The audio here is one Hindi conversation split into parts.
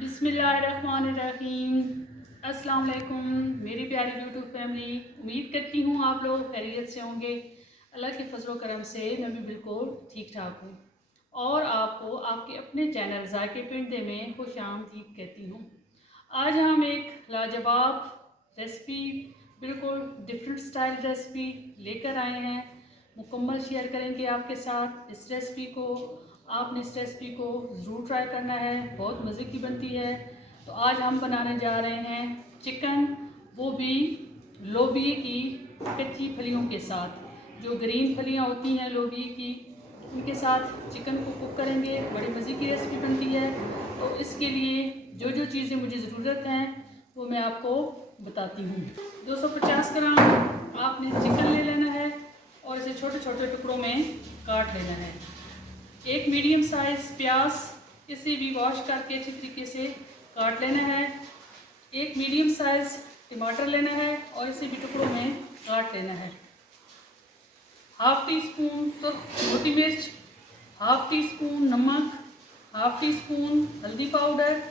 बिस्मिल्लाहिर्रहमानिर्रहीम। अस्सलाम वालेकुम मेरी प्यारी यूट्यूब फैमिली। उम्मीद करती हूँ आप लोग खैरियत से होंगे। अल्लाह के फजल करम से मैं भी बिल्कुल ठीक ठाक हूँ और आपको आपके अपने चैनल ज़ायके पिंडे में खुश आमदीद कहती हूँ। आज हम एक लाजवाब रेसिपी, बिल्कुल डिफरेंट स्टाइल रेसिपी लेकर आए हैं। मुकम्मल शेयर करेंगे आपके साथ इस रेसिपी को। आपने इस रेसिपी को ज़रूर ट्राई करना है, बहुत मज़े की बनती है। तो आज हम बनाने जा रहे हैं चिकन, वो भी लोबिया की कच्ची फलियों के साथ। जो ग्रीन फलियां होती हैं लोबिया की, उनके साथ चिकन को कुक करेंगे। बड़ी मज़े की रेसिपी बनती है। तो इसके लिए जो जो चीज़ें मुझे ज़रूरत हैं वो मैं आपको बताती हूँ। 250 ग्राम आपने चिकन ले लेना है और इसे छोटे छोटे टुकड़ों में काट लेना है। एक मीडियम साइज़ प्याज, इसे भी वॉश करके अच्छी तरीके से काट लेना है। एक मीडियम साइज़ टमाटर लेना है और इसे भी टुकड़ों में काट लेना है। हाफ टी स्पून मोटी मिर्च, हाफ टी स्पून नमक, हाफ टी स्पून हल्दी पाउडर,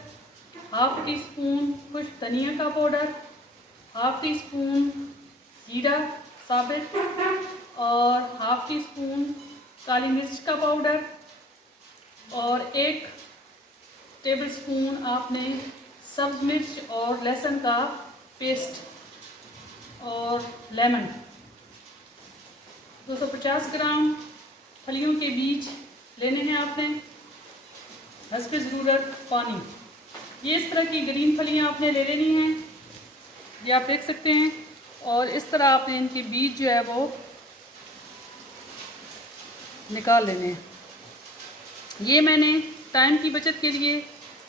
हाफ टी स्पून खुश्क धनिया का पाउडर, हाफ टी स्पून जीरा साबित और हाफ टी स्पून काली मिर्च का पाउडर और एक टेबलस्पून आपने सब्ज़ मिर्च और लहसुन का पेस्ट और लेमन। 250 ग्राम फलियों के बीज लेने हैं आपने। हस्बे ज़रूरत पानी। ये इस तरह की ग्रीन फलियां आपने ले लेनी हैं, ये आप देख सकते हैं। और इस तरह आपने इनके बीज जो है वो निकाल लेने हैं। ये मैंने टाइम की बचत के लिए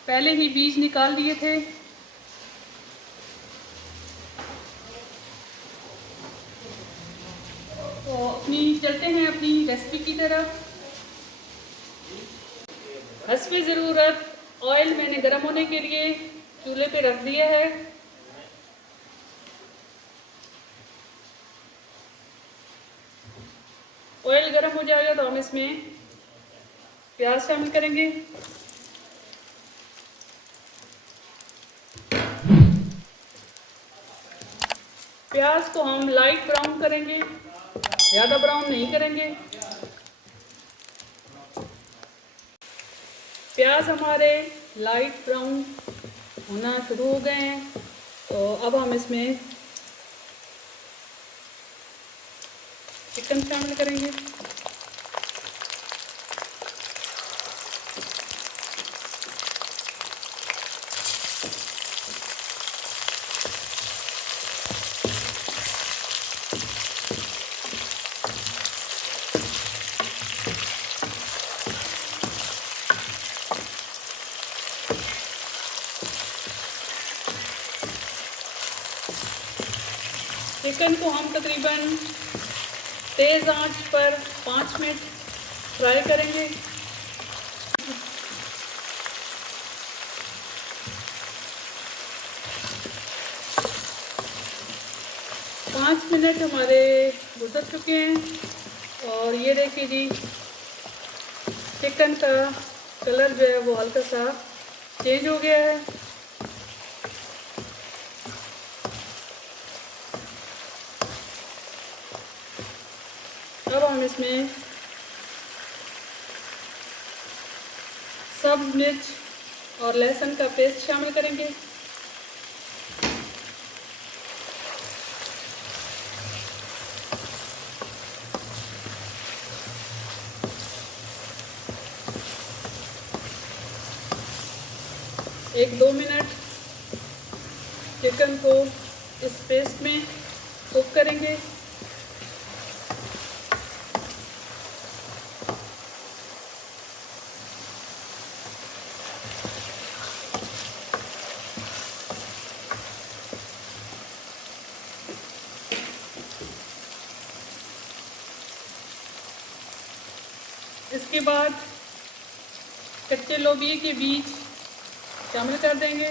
पहले ही बीज निकाल दिए थे। तो चलते हैं अपनी रेसिपी की तरफ। हस्बे ज़रूरत ऑयल मैंने गर्म होने के लिए चूल्हे पे रख दिया है। ऑयल गर्म हो जाएगा तो हम इसमें प्याज शामिल करेंगे। प्याज को हम लाइट ब्राउन करेंगे, ज़्यादा ब्राउन नहीं करेंगे। प्याज हमारे लाइट ब्राउन होना शुरू हो गए हैं। तो अब हम इसमें चिकन शामिल करेंगे। चिकन को हम तकरीबन तेज़ आंच पर 5 मिनट फ्राई करेंगे। पाँच मिनट हमारे गुजर चुके हैं और ये देखिए जी, चिकन का कलर जो है वो हल्का सा चेंज हो गया है। अब हम इसमें सब्ज़ मिर्च और लहसुन का पेस्ट शामिल करेंगे। एक 2 मिनट चिकन को इस पेस्ट में कुक करेंगे। इसके बाद कच्चे लोबिया के बीज शामिल कर देंगे।